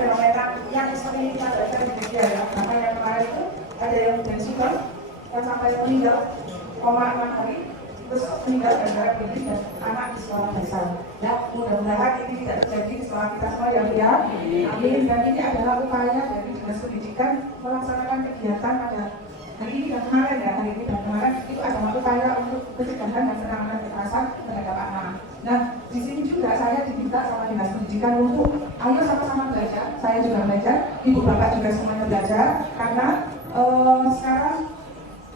fenomena yang sering kita baca di media ya. Karena yang kemarin itu ada yang pensiun yang sampai meninggal 6 hari terus meninggal gara-gara baby dan anak di sekolah dasar. Ya, mudah-mudahan ini tidak terjadi di sekolah kita semua ya. Amin. Dan ini adalah upaya dari Dinas Pendidikan melaksanakan kegiatan pada hari ini dan kemarin ya. Hari ini dan kemarin itu adalah upaya untuk pencegahan dan penanganan kekerasan terhadap anak. Nah, di sini juga saya diminta sama Dinas Pendidikan untuk ayo sama-sama belajar. Saya juga belajar, ibu bapak juga semuanya belajar karena sekarang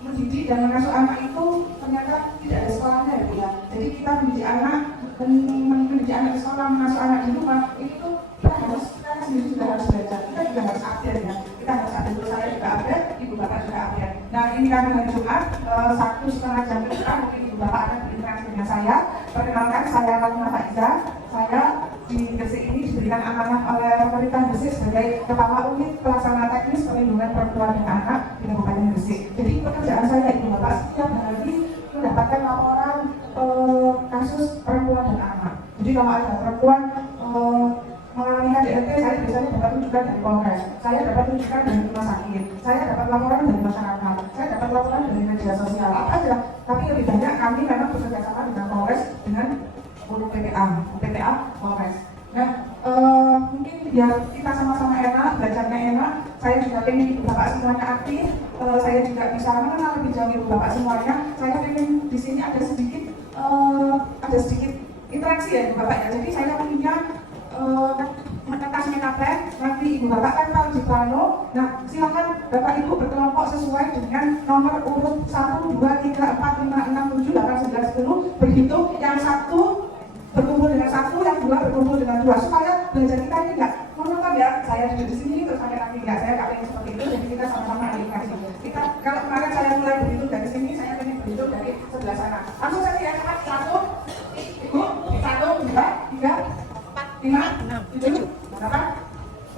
mendidik dan mengasuh anak itu ternyata tidak ada sekolahnya ya Bu ya. Jadi kita mendidik anak dan mendidik anak di sekolah, mengasuh anak di rumah itu kita sendiri juga harus belajar. Kita juga harus update ya. Kita harus update, saya juga update, ibu bapak juga update. Nah ini kami hari Jumat 1,5 jam ke depan mungkin ibu bapak akan berinteraksi dengan saya. Perkenalkan saya Kalima Faiza. Saya di Gresik ini diberikan amanah oleh pemerintah Gresik sebagai Kepala Unit Pelaksana Teknis Perlindungan Perempuan dan Anak di Kabupaten Gresik. Jadi pekerjaan saya ibu bapak setiap hari mendapatkan laporan kasus perempuan dan anak. Jadi kalau ada perempuan mengalami KDRT, saya biasanya dapat rujukan dari Polres, saya dapat rujukan dari rumah sakit, saya dapat laporan dari masyarakat, saya dapat laporan dari media sosial, apa aja. Tapi lebih banyak kami memang bekerja sama dengan Polres, dengan PPA Polres. Nah, mungkin biar kita sama-sama enak, belajarnya enak, saya juga ingin ibu bapak semuanya aktif, saya juga bisa mengenal lebih jauh ibu bapak semuanya. Saya ingin di sini ada sedikit interaksi ya ibu bapak ya. Jadi saya punya menetas metaplan, nanti ibu bapak kan tahu di plano. Nah, silakan bapak ibu berkelompok sesuai dengan nomor urut 1, 2, 3, 4, 5, 6, 7, 8, 9, 10. Begitu, yang satu berkumpul dengan satu, yang dua berkumpul dengan dua, supaya belajar kita ini enggak monoton ya. Saya duduk di sini terus sampai nanti enggak, saya nggak pengen seperti itu. Jadi kita sama-sama edukasi. Kita kalau kemarin saya mulai berhitung dari sini, saya pengen berhitung dari sebelah sana. Langsung saja ya, cepat. 1, ibu, 1, 2, 3, 4, 5, 6, 7, 8,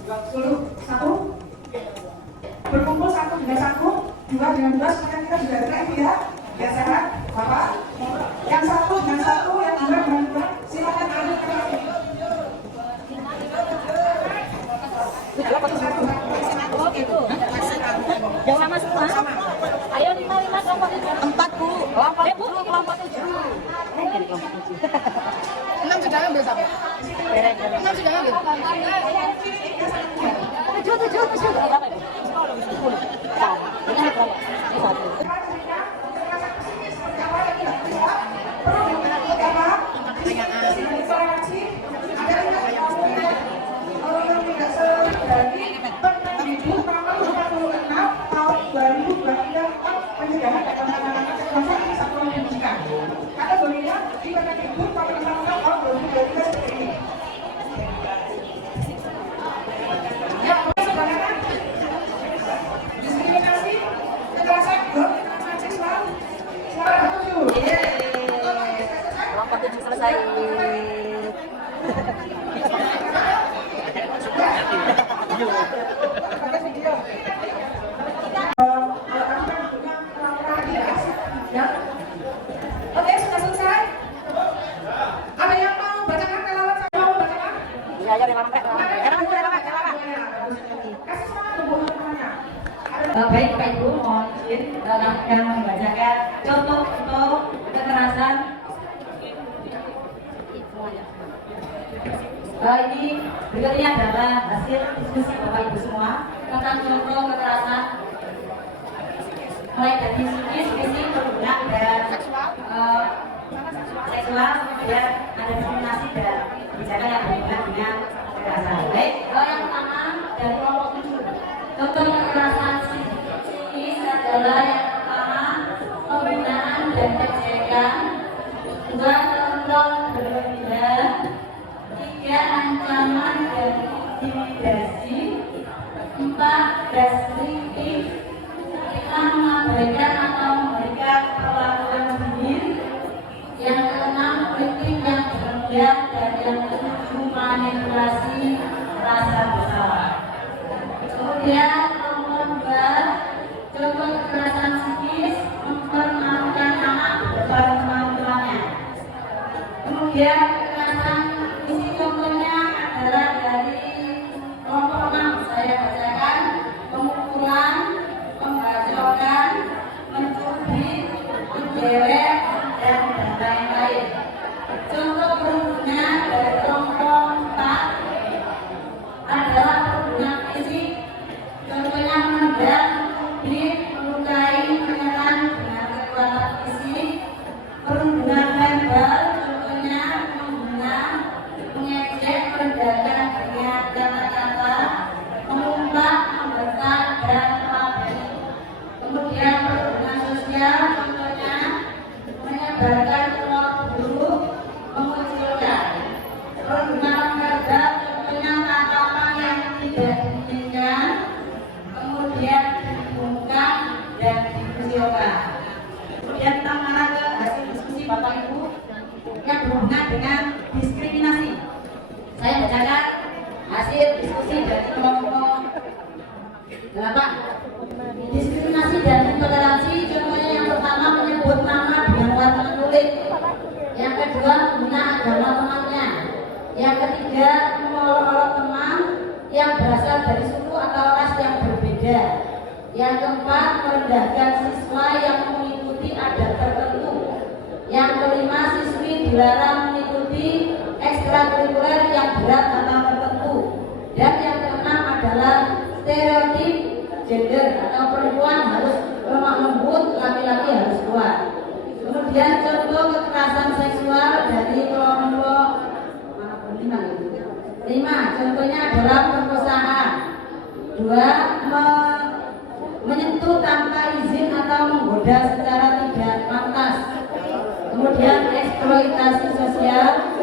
10, 1 berkumpul satu dengan satu, dua dengan dua, supaya kita juga gerak ya. Ya sehat, bapak. Yang satu dengan satu, yang dua dengan dua, silakan aduk ke sini. Oh gitu. Sama semua. Ayo 5 kelompok 4 Bu. Kelompok Bu, kelompok 7. Jadi kelompok 7. 6 sudah ambil sampai. 6 sudah ambil. 7 berapa itu? 10. Ini berapa? Ini 1. Pencegahan dan penanganan kekerasan di satuan pendidikan. Kategorinya di Kemendikbud Nomor 66 Tahun 2023 seperti ini. Ya, sebenarnya diskriminasi, kekerasan, kekerasan seksual, suara 7. Kelompok 7 selesai. Oke, sudah selesai. Ada yang mau bacakan kelawat? Saya mau bacakan? Iya, ya, relawan. Kasih semangat dulu teman-temannya. Baik Pak Ibu, mohon izin yang membacakan contoh untuk kekerasan. Ini berikutnya adalah hasil diskusi Bapak Ibu semua tentang contoh kekerasan mulai dari psikis, fisik, perbudak, dan seksual, kemudian ada diskriminasi dan kebijakan yang berhubungan dengan kekerasan. Baik, yang pertama dari kelompok 7, contoh kekerasan psikis adalah yang pertama penggunaan dan pencegahan, 2 kontrol berlebihan, 3 ancaman dan intimidasi, 4 restriktif, 5 mengabaikan atau memberikan perlakuan dingin, yang ke-6 kritik yang berlebihan, dan yang ke-7 manipulasi rasa bersalah. Kemudian nomor 2, contoh kekerasan psikis, mempermalukan anak depan orang tuanya. Kemudian kekerasan fisik contohnya adalah dari kelompok tidak diinginkan, kemudian dibungkam dan dikucilkan. Kemudian kita mengarah ke hasil diskusi Bapak Ibu yang berhubungan dengan diskriminasi. Saya bacakan hasil diskusi dari kelompok 8. Diskriminasi dan intoleransi, contohnya yang pertama menyebut nama dengan warna kulit, yang kedua menghina agama temannya, yang ketiga mengolok-olok teman yang berasal dari suku atau ras yang berbeda, yang keempat merendahkan siswa yang mengikuti adat tertentu, yang kelima siswi dilarang mengikuti ekstrakurikuler yang berat atau tertentu, dan yang keenam adalah stereotip gender atau perempuan harus lemah lembut, laki-laki harus kuat. Kemudian contoh kekerasan seksual dari kelompok 5, contohnya adalah perkosaan. 2, menyentuh tanpa izin atau menggoda secara tidak pantas. Kemudian eksploitasi sosial,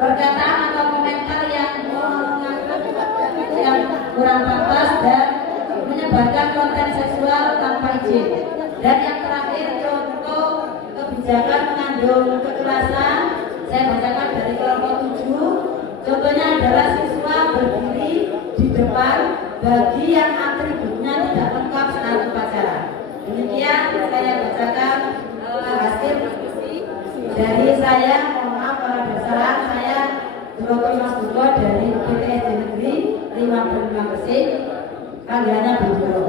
perkataan atau komentar yang kurang pantas dan menyebarkan konten seksual tanpa izin. Dan yang terakhir contoh kebijakan mengandung kekerasan, saya bacakan dari kelompok 7. Contohnya adalah siswa berdiri di depan bagi yang atributnya tidak lengkap saat upacara. Demikian saya bacakan hasil diskusi dari saya. Mohon maaf kalau ada kesalahan. Saya Dr. Mas Buko dari PTSD Negeri 55 Gresik. Panggilannya Bu Guru.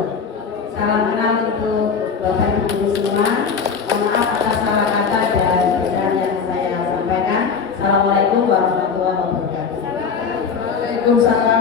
Salam kenal untuk Bapak Ibu semua. Mohon maaf atas salah kata dan pikiran yang saya sampaikan. Assalamualaikum warahmatullahi wabarakatuh. Waalaikumsalam.